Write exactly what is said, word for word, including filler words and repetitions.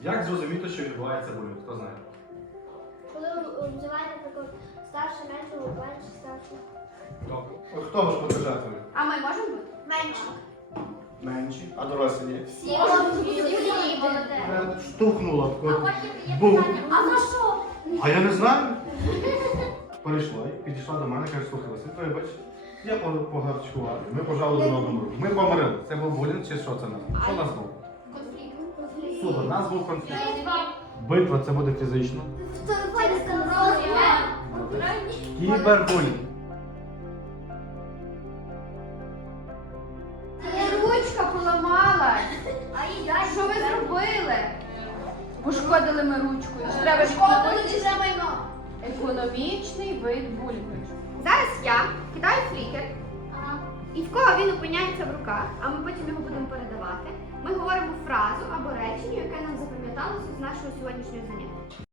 Як зрозуміти, що відбувається булінг? Хто знає? Коли обзиває, наприклад, старше, менше, менше, старше. Хто? От хто може бути жертвою? А ми можемо бути? Менше. Менші. А дорослі ні? Всі можуть Е, Штовхнула. А От. потім є Бум. питання, а за що? А я не знаю. Перейшла і підійшла до мене, каже, слухай, Василь, вибач, я погарчкував. Ми пожали один одному руку. Ми помирили. Це був булінг чи що це нас? Що нас був? Конфлікт. Супер, нас був конфлікт. Битва це буде фізично. В телефоні сказали. Кібербулінг. Ручка поламалась. А їй дай. Що ви зробили? Пошкодили ми ручкою. Треба Шкода, тоді за майно. Економічний вид булінгу. Зараз я кидаю флікер, і в кого він опиняється в руках, а ми потім його будемо передавати. Ми говоримо фразу або речення, яке нам запам'яталося з нашого сьогоднішнього заняття.